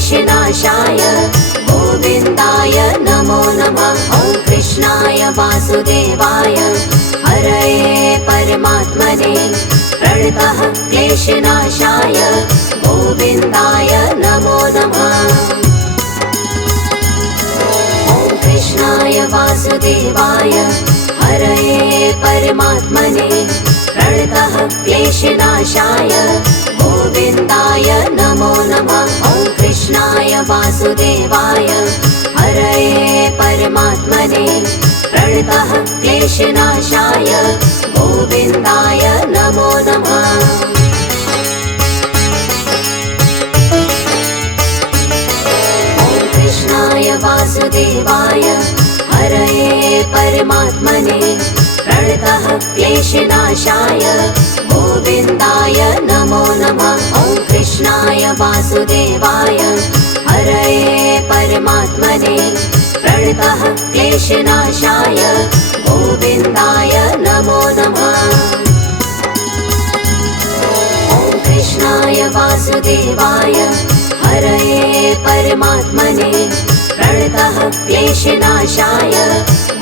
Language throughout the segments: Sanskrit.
क्लेशनाशाय गोविन्दाय नमो नमः। ॐ कृष्णाय वासुदेवाय हरये परमात्मने प्रणतः क्लेशनाशाय गोविन्दाय नमो नमः। ॐ कृष्णाय वासुदेवाय हरये परमात्मने प्रणतः क्लेशनाशाय गोविन्दाय नमो नमः। ॐ कृष्णाय वासुदेवाय हरये परमात्मने प्रणतः क्लेशनाशाय गोविन्दाय नमो नमः। ॐ कृष्णाय वासुदेवाय हरये परमात्मने प्रणतः क्लेशनाशाय गोविन्दाय नमो नमः। ॐ कृष्णाय वासुदेवाय हरये परमात्मने प्रणतः क्लेशनाशाय गोविन्दाय नमो नमः। ॐ कृष्णाय वासुदेवाय हरये परमात्मने प्रणतः क्लेशनाशाय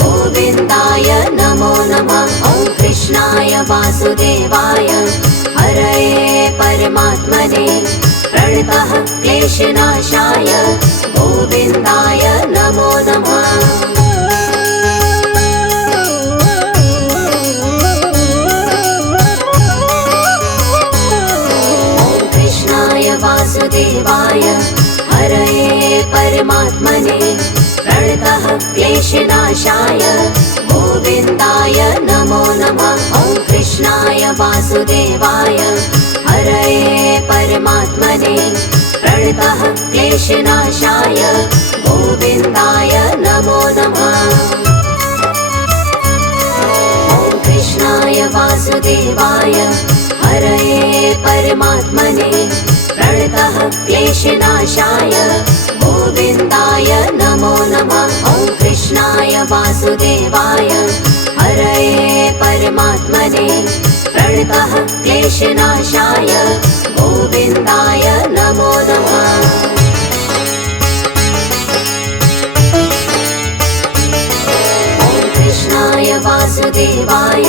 गोविन्दाय नमो नमः। ॐ कृष्णाय वासुदेवाय हरये परमात्मने प्रणतः क्लेशनाशाय गोविन्दाय नमो नमः। ॐ कृष्णाय वासुदेवाय हरये परमात्मने प्रणतः क्लेशनाशाय गोविन्दाय नमो नमः। ॐ कृष्णाय वासुदेवाय हरये परमात्मने प्रणतः क्लेशनाशाय गोविन्दाय नमो नमः। ॐ कृष्णाय वासुदेवाय हरये परमात्मने प्रणतः क्लेशनाशाय गोविन्दाय नमो नमः। ॐ कृष्णाय वासुदेवाय हरये परमात्मने प्रणतः क्लेशनाशाय गोविन्दाय नमो नमः। ॐ कृष्णाय वासुदेवाय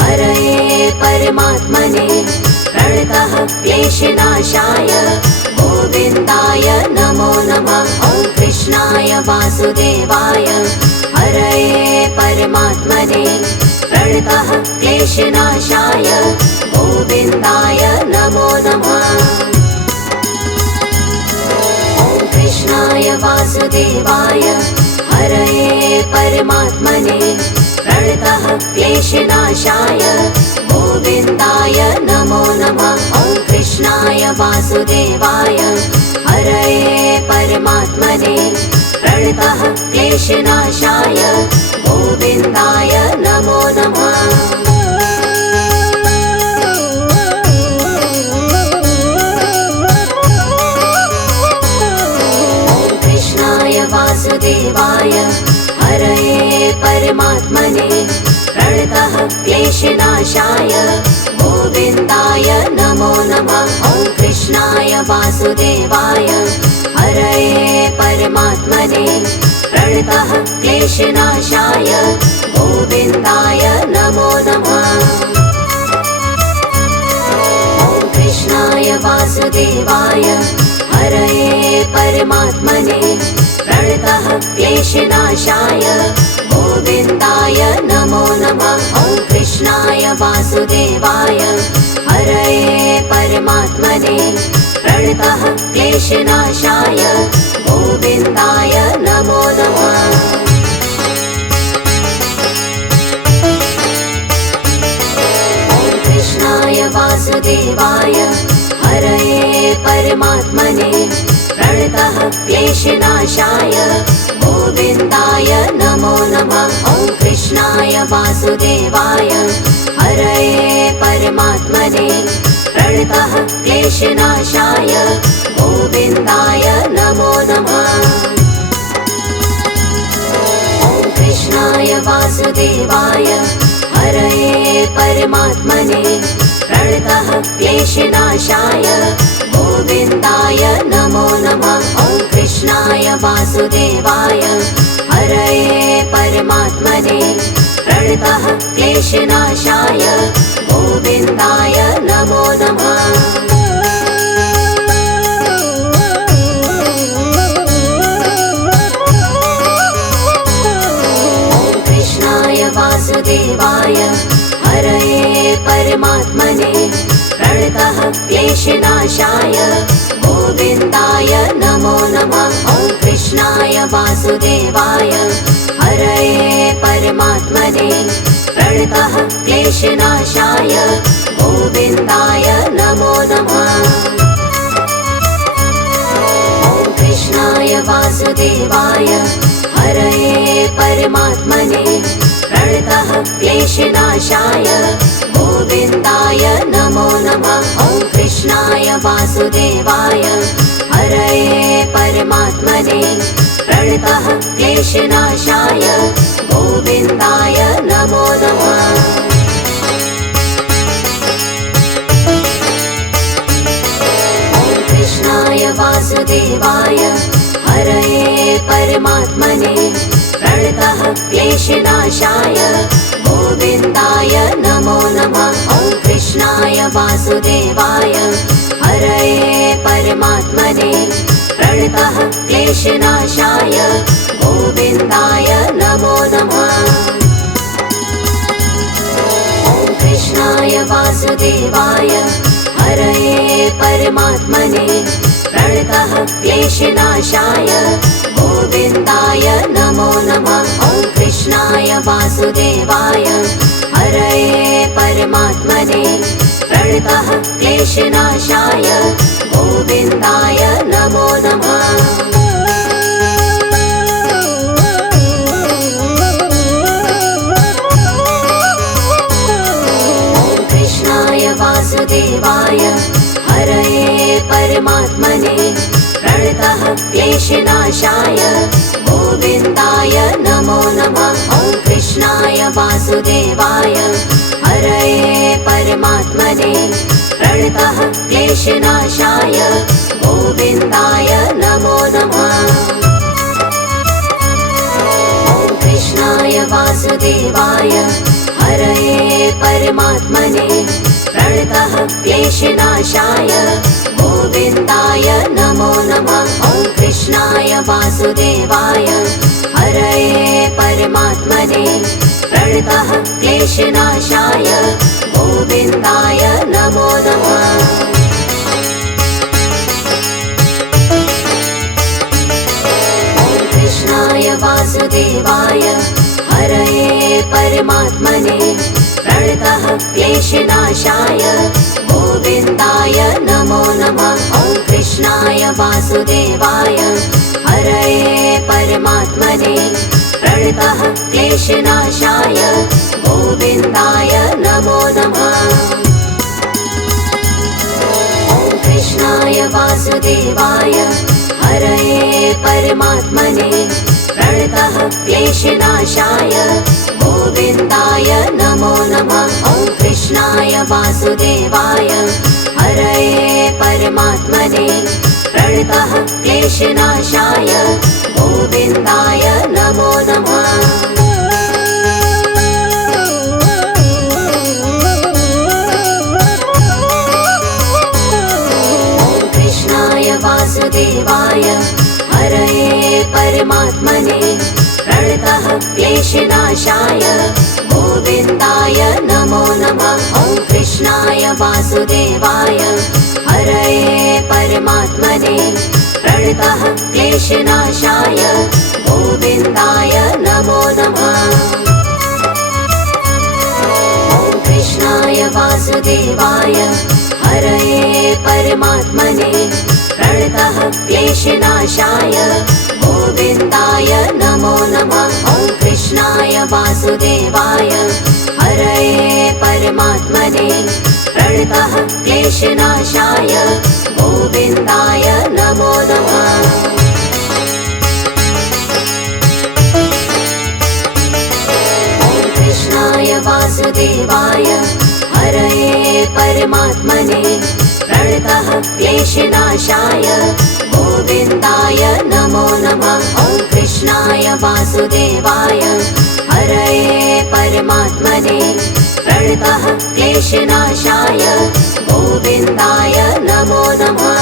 हरये परमात्मने प्रणतः क्लेशनाशाय गोविन्दाय नमो नमः। ॐ कृष्णाय वासुदेवाय हरये परमात्मने प्रणतः क्लेशनाशाय गोविन्दाय नमो नमः। ॐ कृष्णाय वासुदेवाय हरये परमात्मने प्रणतः क्लेशनाशाय गोविन्दाय नमो नमः। ॐ कृष्णाय वासुदेवाय हरये परमात्मने प्रणतः क्लेशनाशाय गोविन्दाय नमो नमः। ॐ कृष्णाय वासुदेवाय हरये परमात्मने प्रणतः क्लेशनाशाय गोविन्दाय नमो नमः। ॐ कृष्णाय वासुदेवाय हरये परमात्मने प्रणतः क्लेशनाशाय गोविन्दाय नमो नमः। ॐ कृष्णाय वासुदेवाय हरये परमात्मने प्रणतः क्लेशनाशाय गोविन्दाय नमो नमः। ॐ कृष्णाय वासुदेवाय हरये परमात्मने प्रणतः क्लेशनाशाय गोविन्दाय नमो नमः। ॐ कृष्णाय वासुदेवाय हरये परमात्मने प्रणतः क्लेशनाशाय गोविन्दाय नमो नमः। ॐ कृष्णाय वासुदेवाय हरये परमात्मने प्रणतः क्लेशनाशाय गोविन्दाय नमो नमः। ॐ कृष्णाय वासुदेवाय हरये परमात्मने प्रणतः क्लेशनाशाय गोविन्दाय नमो नमः। वासुदेवाय हरये परमात्मने प्रणतः क्लेशनाशाय गोविन्दाय नमो नमः। वासुदेवाय हरये परमात्मने प्रणतः क्लेशनाशाय गोविन्दाय नमो नमः। ॐ कृष्णाय वासुदेवाय हरये परमात्मने प्रणतः क्लेशनाशाय गोविन्दाय नमो नमः। ॐ कृष्णाय वासुदेवाय हरये परमात्मने प्रणतः क्लेशनाशाय गोविन्दाय नमो नमः। ॐ कृष्णाय वासुदेवाय हरये परमात्मने प्रणतः क्लेशनाशाय गोविन्दाय नमो नमः। ॐ कृष्णाय वासुदेवाय हरये परमात्मने प्रणतः क्लेशनाशाय गोविन्दाय नमो नमः। ॐ कृष्णाय वासुदेवाय हरये परमात्मने प्रणतः क्लेशनाशाय गोविन्दाय नमो नमः। ॐ कृष्णाय वासुदेवाय हरये परमात्मने प्रणतः क्लेशनाशाय गोविन्दाय नमो नमः। ॐ कृष्णाय वासुदेवाय हरये परमात्मने प्रणतः क्लेशनाशाय गोविन्दाय नमो नमः। ॐ कृष्णाय वासुदेवाय हरये परमात्मने प्रणतः क्लेशनाशाय गोविन्दाय नमो नमः। ॐ कृष्णाय वासुदेवाय हरये परमात्मने प्रणतः क्लेशनाशाय गोविन्दाय नमो नमः। ॐ कृष्णाय वासुदेवाय हरये परमात्मने प्रणतः क्लेशनाशाय गोविन्दाय नमो नमः। ॐ कृष्णाय वासुदेवाय हरये परमात्मने प्रणतः क्लेशनाशाय गोविन्दाय नमो नमः। ॐ कृष्णाय वासुदेवाय हरये परमात्मने प्रणतः क्लेशनाशाय गोविन्दाय नमो नमः। ॐ कृष्णाय वासुदेवाय हरये परमात्मने प्रणतः क्लेशनाशाय गोविन्दाय नमो नमः। ॐ कृष्णाय वासुदेवाय हरये परमात्मने प्रणतः क्लेशनाशाय गोविन्दाय नमो नमः। ॐ कृष्णाय वासुदेवाय हरये परमात्मने प्रणतः क्लेशनाशाय गोविन्दाय नमो नमः। ॐ कृष्णाय वासुदेवाय हरये परमात्मने प्रणतः क्लेशनाशाय गोविन्दाय नमो नमः। ॐ कृष्णाय वासुदेवाय हरये परमात्मने प्रणतः क्लेशनाशाय गोविन्दाय नमो नमः। ॐ कृष्णाय वासुदेवाय हरये परमात्मने प्रणतः क्लेशनाशाय गोविन्दाय नमो नमः। ॐ कृष्णाय वासुदेवाय हरये परमात्मने प्रणतः क्लेशनाशाय गोविन्दाय नमो नमः। ॐ कृष्णाय वासुदेवाय हरये परमात्मने प्रणतः क्लेशनाशाय गोविन्दाय नमो नमः। वासुदेवाय हरये परमात्मने प्रणतः क्लेशनाशाय गोविन्दाय नमो नमः।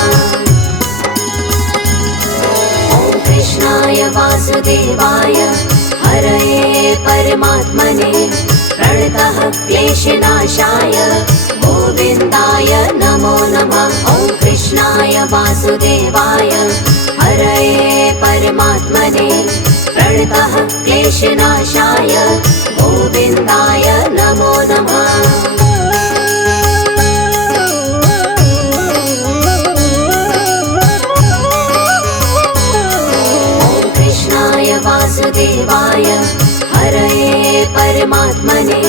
ॐ कृष्णाय वासुदेवाय हरये परमात्मने प्रणतः क्लेशनाशाय गोविन्दाय नमो नमः। ॐ कृष्णाय वासुदेवाय हरये परमात्मने प्रणतः क्लेशनाशाय गोविन्दाय नमो नमः। ॐ कृष्णाय वासुदेवाय हरये परमात्मने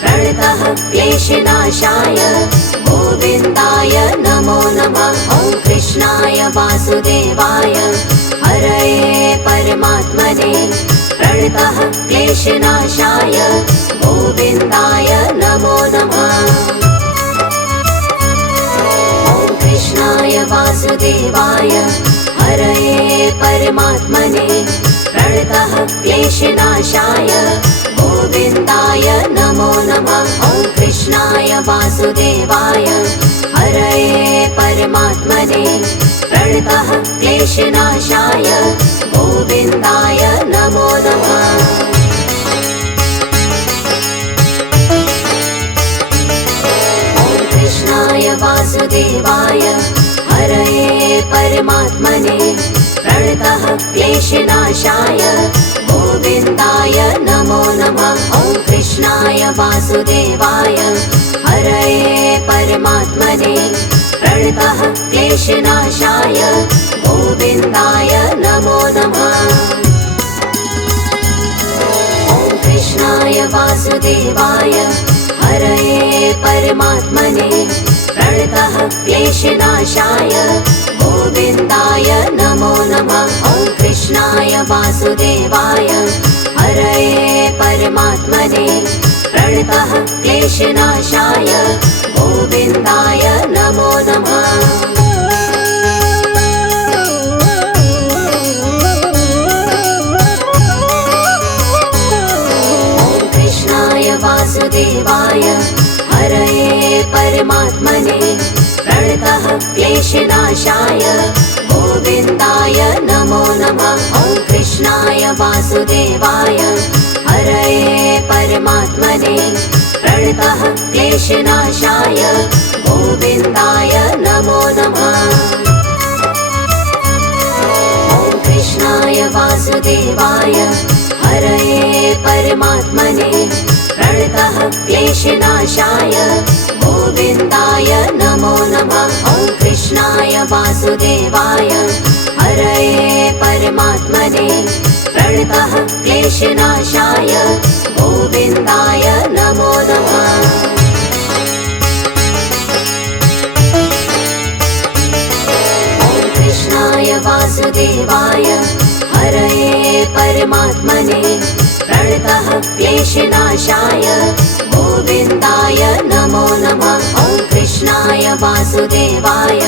प्रणतः क्लेशनाशाय गोविन्दाय नमो नमः। ॐ कृष्णाय वासुदेवाय हरये परमात्मने प्रणतः क्लेशनाशाय गोविन्दाय नमो नमः। ॐ कृष्णाय वासुदेवाय हरये परमात्मने प्रणतः क्लेशनाशाय गोविन्दाय नमो नमः। ॐ कृष्णाय वासुदेवाय हरये परमात्मने प्रणतः क्लेशनाशाय गोविन्दाय नमो नमः। ॐ कृष्णाय वासुदेवाय हरये परमात्मने प्रणतः क्लेशनाशाय गोविन्दाय नमो नमः। ॐ कृष्णाय वासुदेवाय हरये परमात्मने प्रणतः क्लेशनाशाय गोविन्दाय नमो नमः। ॐ कृष्णाय वासुदेवाय हरये परमात्मने प्रणतः क्लेशनाशाय गोविन्दाय नमो नमः। ॐ कृष्णाय वासुदेवाय हरये परमात्मने प्रणतः क्लेशनाशाय गोविन्दाय नमो नमः। ॐ कृष्णाय वासुदेवाय हरये परमात्मने प्रणतः क्लेशनाशाय गोविन्दाय नमो नमः। ॐ कृष्णाय वासुदेवाय हरये परमात्मने प्रणतः क्लेशनाशाय गोविन्दाय नमो नमः। ॐ कृष्णाय वासुदेवाय हरये परमात्मने प्रणतः क्लेशनाशाय गोविन्दाय नमो नमः। ॐ कृष्णाय वासुदेवाय हरये परमात्मने प्रणतः क्लेशनाशाय गोविन्दाय नमो नमः। ॐ कृष्णाय वासुदेवाय हरये परमात्मने प्रणतः क्लेशनाशाय गोविन्दाय नमो नमः। ॐ कृष्णाय वासुदेवाय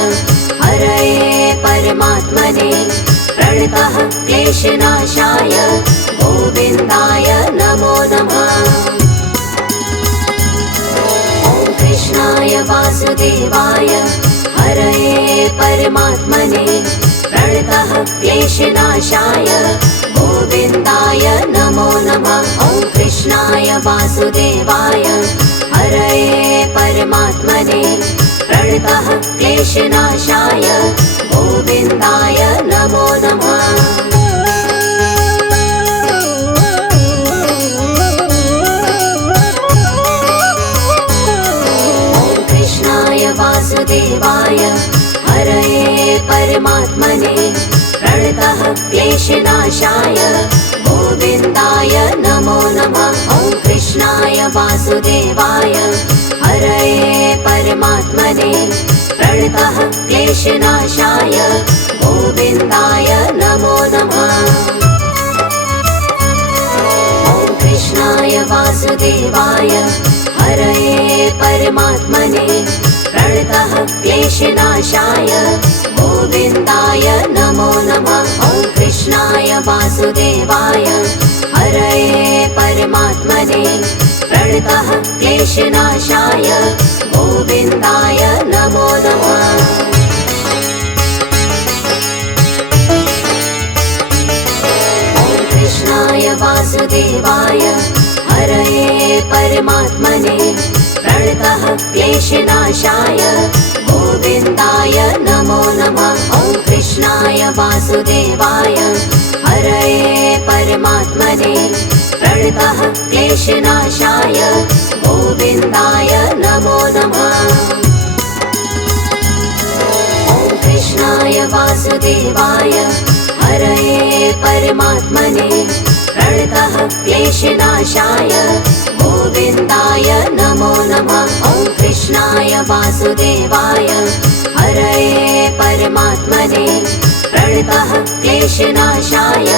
हरये परमात्मने प्रणतः क्लेशनाशाय गोविन्दाय नमो नमः। ॐ कृष्णाय वासुदेवाय हरये परमात्मने प्रणतः क्लेशनाशाय गोविन्दाय नमो नमः। ॐ कृष्णाय वासुदेवाय हरये परमात्मने प्रणतः क्लेशनाशाय गोविन्दाय नमो नमः। ॐ कृष्णाय वासुदेवाय हरये परमात्मने प्रणतः क्लेशनाशाय गोविन्दाय नमो नमः। ॐ कृष्णाय वासुदेवाय हरये परमात्मने प्रणतः क्लेशनाशाय गोविन्दाय नमो नमः। ॐ कृष्णाय वासुदेवाय हरये परमात्मने प्रणतः क्लेशनाशाय गोविन्दाय नमो नमः। ॐ कृष्णाय कृष्णाय वासुदेवाय हरये परमात्मने प्रणतः क्लेशनाशाय गोविन्दाय नमो नमः। कृष्णाय वासुदेवाय हरये परमात्मने प्रणतः क्लेशनाशाय गोविन्दाय नमो नमः। ॐ कृष्णाय वासुदेवाय हरये परमात्मने प्रणतः क्लेशनाशाय गोविन्दाय नमो नमः। ॐ कृष्णाय वासुदेवाय हरये परमात्मने प्रणतः क्लेशनाशाय गोविन्दाय नमो नमः। ॐ कृष्णाय वासुदेवाय हरये परमात्मने प्रणतः क्लेशनाशाय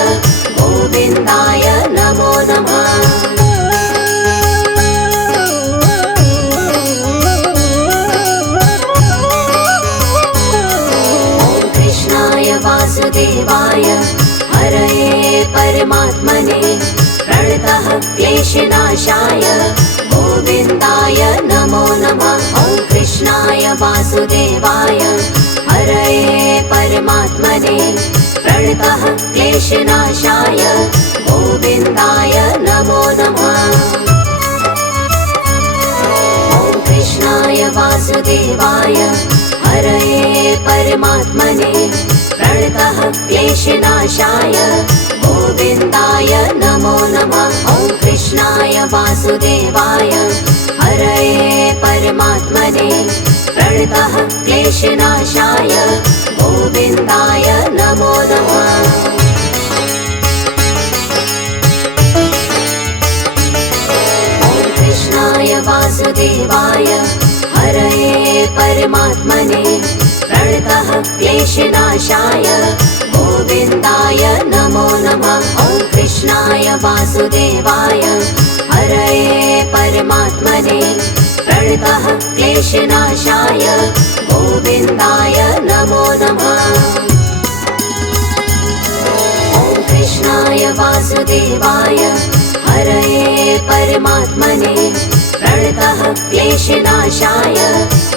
गोविन्दाय नमो नमः। वासुदेवाय हरये परमात्मने प्रणतः क्लेशनाशाय गोविन्दाय नमो नमः। ॐ कृष्णाय वासुदेवाय हरये परमात्मने प्रणतः क्लेशनाशाय गोविन्दाय नमो नमः। ॐ कृष्णाय वासुदेवाय हरये परमात्मने प्रणतः क्लेशनाशाय गोविन्दाय नमो नमः। ॐ कृष्णाय वासुदेवाय हरये परमात्मने प्रणतः क्लेशनाशाय गोविन्दाय नमो नमः। ॐ कृष्णाय वासुदेवाय हरये परमात्मने प्रणतः क्लेशनाशाय गोविन्दाय नमो नमः। ॐ कृष्णाय वासुदेवाय हरये परमात्मने प्रणतः क्लेशनाशाय गोविन्दाय नमो नमः। ॐ कृष्णाय वासुदेवाय हरये परमात्मने प्रणतः क्लेशनाशाय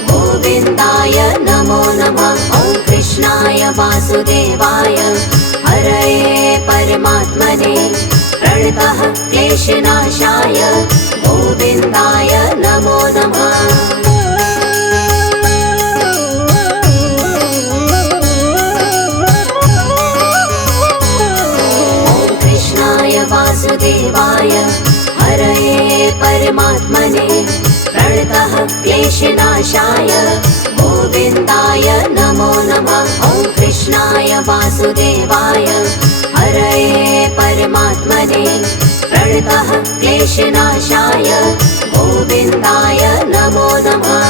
गोविन्दाय नमो नमः। ॐ कृष्णाय वासुदेवाय हरये परमात्मने प्रणतः क्लेशनाशाय गोविन्दाय नमो नमः। ॐ कृष्णाय वासुदेवाय हरये परमात्मने प्रणतः क्लेशनाशाय गोविन्दाय नमो नमः। ॐ कृष्णाय वासुदेवाय हरये परमात्मने प्रणतः क्लेशनाशाय गोविन्दाय नमो नमः।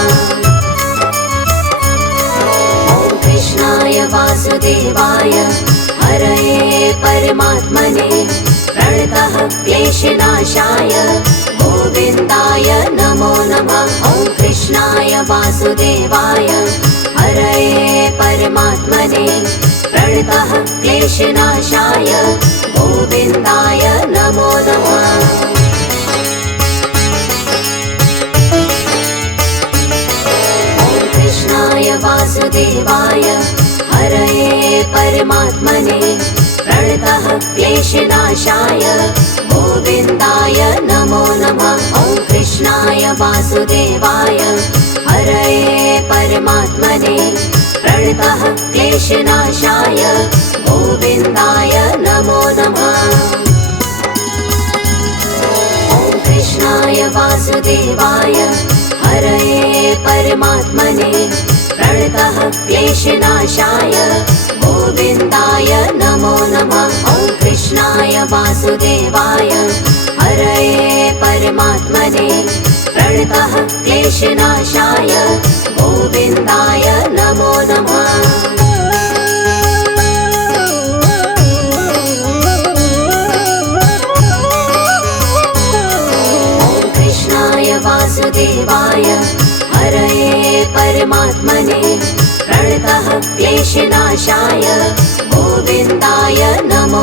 ॐ कृष्णाय वासुदेवाय हरये परमात्मने प्रणतः क्लेशनाशाय गोविन्दाय नमो नमः। ॐ कृष्णाय वासुदेवाय हरये परमात्मने प्रणतः क्लेशनाशाय गोविन्दाय नमो नमः। ॐ कृष्णाय वासुदेवाय हरये परमात्मने प्रणतः क्लेशनाशाय गोविन्दाय नमो नमः। ॐ कृष्णाय वासुदेवाय हरये परमात्मने प्रणतः क्लेशनाशाय गोविन्दाय नमो नमः। ॐ कृष्णाय वासुदेवाय हरये परमात्मने प्रणतः क्लेशनाशाय गोविन्दाय नमो नमः। ॐ कृष्णाय वासुदेवाय हरये परमात्मने प्रणतः क्लेशनाशाय गोविन्दाय नमो नमः। ॐ कृष्णाय वासुदेवाय हरये परमात्मने प्रणतः क्लेशनाशाय गोविन्दाय नमो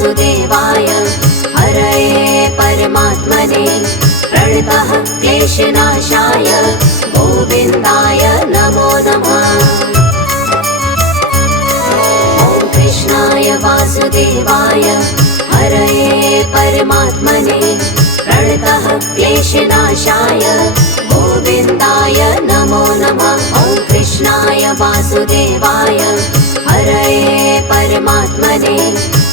वासुदेवाय हरये परमात्मने प्रणतः क्लेशनाशाय गोविन्दाय नमो नमः। ॐ कृष्णाय वासुदेवाय हरये परमात्मने प्रणतः क्लेशनाशाय गोविन्दाय नमो नमः। ॐ कृष्णाय वासुदेवाय हरये परमात्मने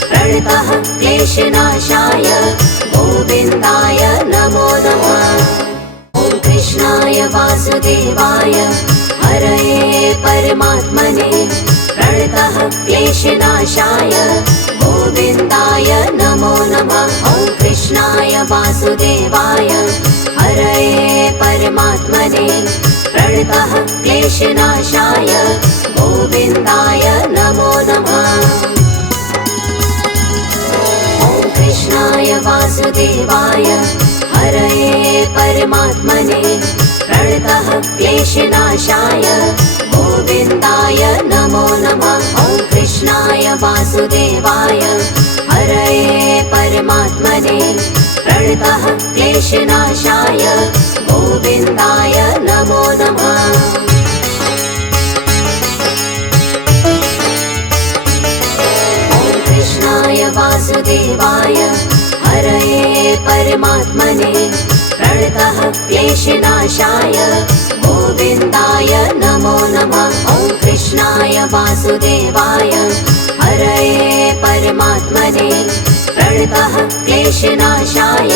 प्रणतः क्लेशनाशाय गोविन्दाय नमो नमः। ॐ कृष्णाय वासुदेवाय हरये परमात्मने प्रणतः क्लेशनाशाय गोविन्दाय नमो नमः। ॐ कृष्णाय वासुदेवाय हरये परमात्मने प्रणतः क्लेशनाशाय गोविन्दाय नमो नमः। ॐ कृष्णाय वासुदेवाय हरये परमात्मने प्रणतः क्लेशनाशाय गोविन्दाय नमो नमः। ॐ कृष्णाय वासुदेवाय हरये परमात्मने प्रणतः क्लेशनाशाय गोविन्दाय नमो नमः। ॐ कृष्णाय वासुदेवाय हरये परमात्मने प्रणतः क्लेशनाशाय गोविन्दाय नमो नमः। ॐ कृष्णाय वासुदेवाय हरये परमात्मने प्रणतः क्लेशनाशाय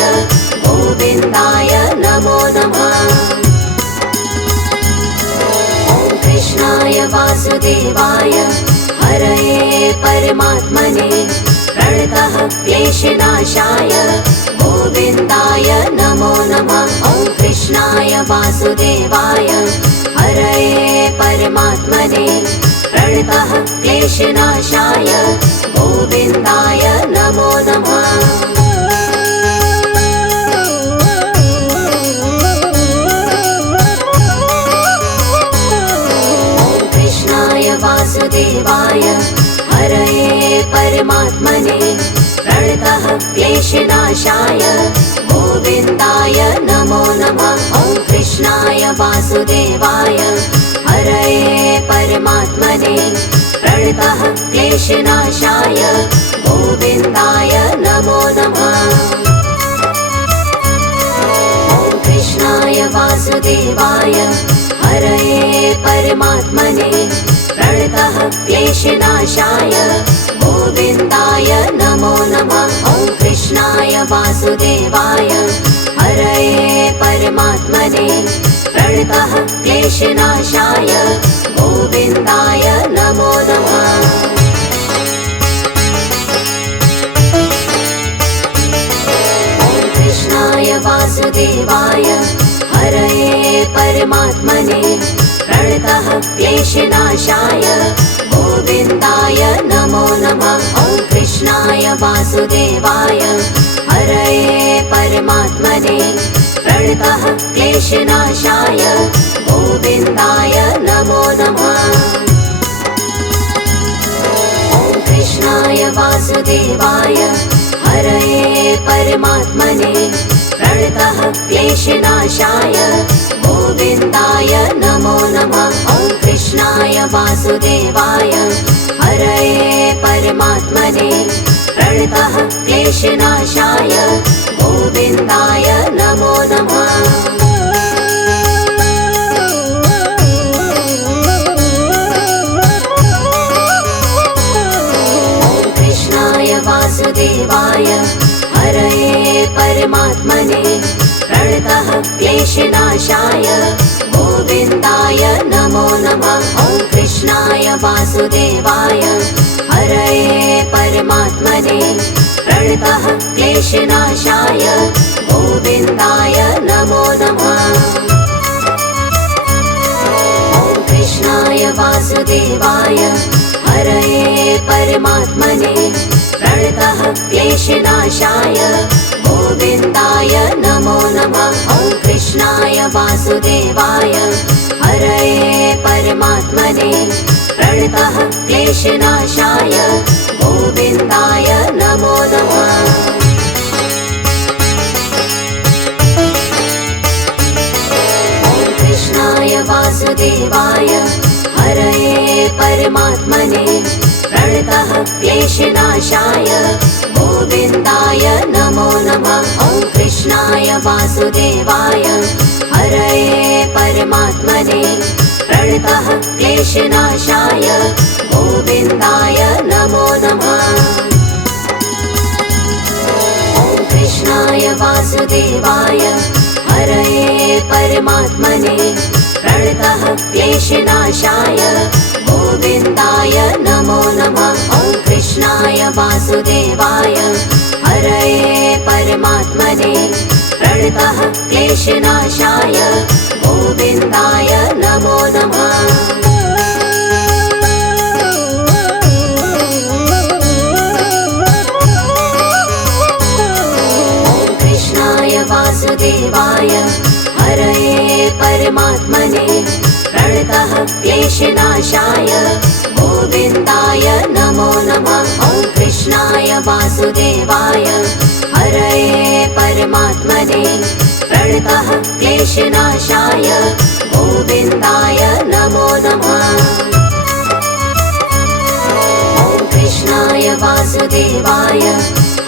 गोविन्दाय नमो नमः। ॐ कृष्णाय वासुदेवाय हरये परमात्मने प्रणतः क्लेशनाशाय गोविन्दाय नमो नमः। ॐ कृष्णाय वासुदेवाय हरये परमात्मने प्रणतः क्लेशनाशाय गोविन्दाय नमो नमः। ॐ कृष्णाय वासुदेवाय हरये परमात्मने प्रणतः क्लेशनाशाय गोविन्दाय नमो नमः। ॐ कृष्णाय वासुदेवाय हरये परमात्मने प्रणतः क्लेशनाशाय गोविन्दाय नमो नमः। ॐ कृष्णाय वासुदेवाय हरये परमात्मने प्रणतः क्लेशनाशाय गोविन्दाय नमो नमः। ॐ कृष्णाय वासुदेवाय हरये परमात्मने प्रणतः क्लेशनाशाय गोविन्दाय नमो नमः। ॐ कृष्णाय वासुदेवाय हरये परमात्मने प्रणतः क्लेशनाशाय गोविन्दाय नमो नमः। ॐ कृष्णाय वासुदेवाय हरये परमात्मने प्रणतः क्लेशनाशाय गोविन्दाय नमो नमः। ॐ कृष्णाय वासुदेवाय हरये परमात्मने प्रणतः क्लेशनाशाय गोविन्दाय नमो नमः। ॐ कृष्णाय वासुदेवाय हरये परमात्मने प्रणतः क्लेशनाशाय गोविन्दाय नमो नमः। ॐ कृष्णाय वासुदेवाय हरये परमात्मने प्रणतः क्लेशनाशाय गोविन्दाय नमो नमः। ॐ कृष्णाय वासुदेवाय हरये परमात्मने प्रणतः क्लेशनाशाय गोविन्दाय नमो नमः। ॐ कृष्णाय वासुदेवाय हरये परमात्मने प्रणतः क्लेशनाशाय गोविन्दाय नमो नमः। ॐ कृष्णाय वासुदेवाय हरये परमात्मने प्रणतः क्लेशनाशाय गोविन्दाय नमो वासुदेवाय हरये परमात्मने प्रणतः क्लेशनाशाय गोविन्दाय नमो नमः। ॐ कृष्णाय वासुदेवाय हरये परमात्मने प्रणतः क्लेशनाशाय गोविन्दाय नमो नमः। ॐ कृष्णाय वासुदेवाय हरये परमात्मने प्रणतः क्लेशनाशाय गोविन्दाय नमो नमः। ॐ कृष्णाय वासुदेवाय हरये परमात्मने प्रणतः क्लेशनाशाय गोविन्दाय नमो नमः। ॐ कृष्णाय वासुदेवाय हरये परमात्मने प्रणतः क्लेशनाशाय गोविन्दाय नमो नमः। ॐ कृष्णाय वासुदेवाय हरये परमात्मने प्रणतः क्लेशनाशाय गोविन्दाय नमो नमः। ॐ कृष्णाय वासुदेवाय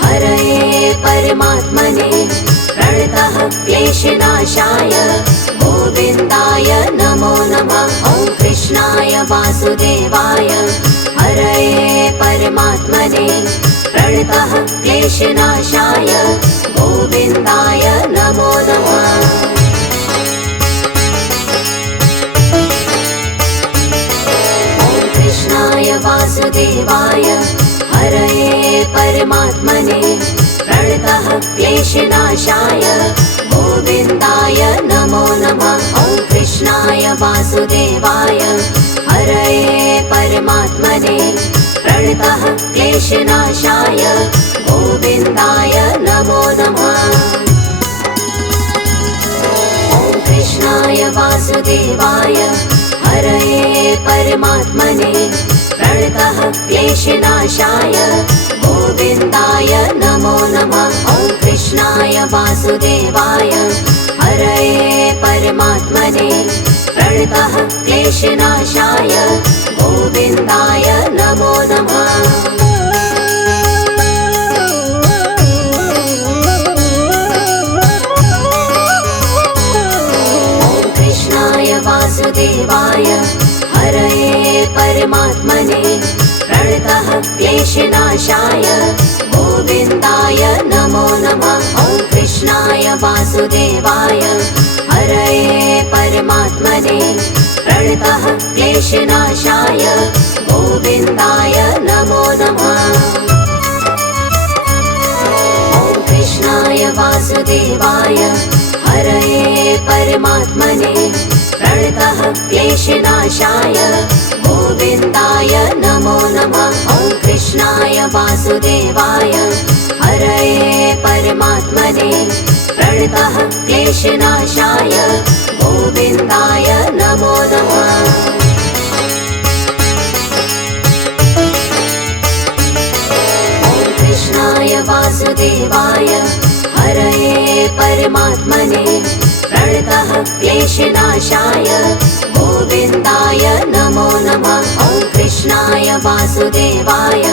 हरये परमात्मने प्रणतः क्लेशनाशाय गोविन्दाय नमो नमः। ॐ कृष्णाय वासुदेवाय हरये परमात्मने प्रणतः क्लेशनाशाय गोविन्दाय नमो नमः। ॐ कृष्णाय वासुदेवाय हरये परमात्मने प्रणतः क्लेशनाशाय गोविन्दाय नमो नमः। ॐ कृष्णाय वासुदेवाय हरये परमात्मने प्रणतः क्लेशनाशाय गोविन्दाय नमो नमः। ॐ कृष्णाय वासुदेवाय हरये परमात्मने प्रणतः क्लेशनाशाय गोविन्दाय नमो नमः। ॐ कृष्णाय वासुदेवाय हरये परमात्मने प्रणतः क्लेशनाशाय गोविन्दाय नमो नमः। ॐ कृष्णाय वासुदेवाय हरये परमात्मने प्रणतः क्लेशनाशाय गोविन्दाय नमो नमः। ॐ कृष्णाय वासुदेवाय हरये परमात्मने प्रणतः क्लेशनाशाय गोविन्दाय नमो नमः। ॐ कृष्णाय वासुदेवाय हरये परमात्मने प्रणतः क्लेशनाशाय गोविन्दाय नमो नमः। ॐ कृष्णाय वासुदेवाय हरये परमात्मने प्रणतः क्लेशनाशाय गोविन्दाय नमो नमः। ॐ कृष्णाय वासुदेवाय हरये परमात्मने प्रणतः क्लेशनाशाय गोविन्दाय नमो नमः। ॐ कृष्णाय वासुदेवाय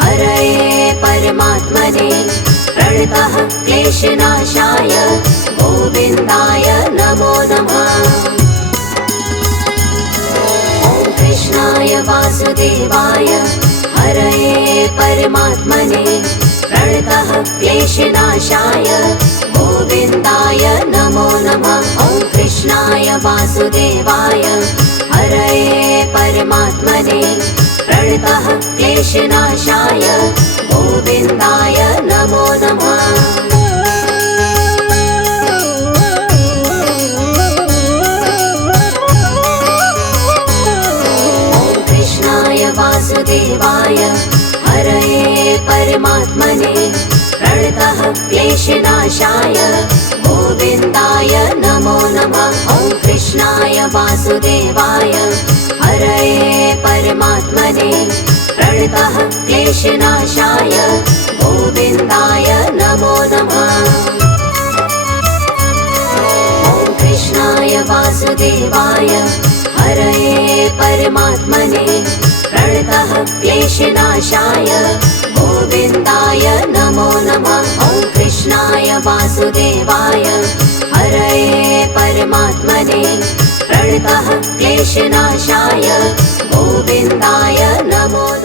हरये परमात्मने प्रणतः क्लेशनाशाय गोविन्दाय नमो नमः। ॐ कृष्णाय वासुदेवाय हरये परमात्मने प्रणतः क्लेशनाशाय गोविन्दाय नमो नमः। ॐ कृष्णाय वासुदेवाय हरये परमात्मने प्रणतः क्लेशनाशाय गोविन्दाय नमो नमः। ॐ कृष्णाय वासुदेवाय हरये परमात्मने प्रणतः क्लेशनाशाय गोविन्दाय नमो नमः। ॐ कृष्णाय वासुदेवाय हरये परमात्मने प्रणतः क्लेशनाशाय गोविन्दाय नमो नमः। ॐ कृष्णाय वासुदेवाय हरये परमात्मने प्रणतः क्लेशनाशाय गोविन्दाय नमो नमः। ॐ कृष्णाय वासुदेवाय हरये परमात्मने प्रणतः क्लेशनाशाय गोविन्दाय नमो नमः।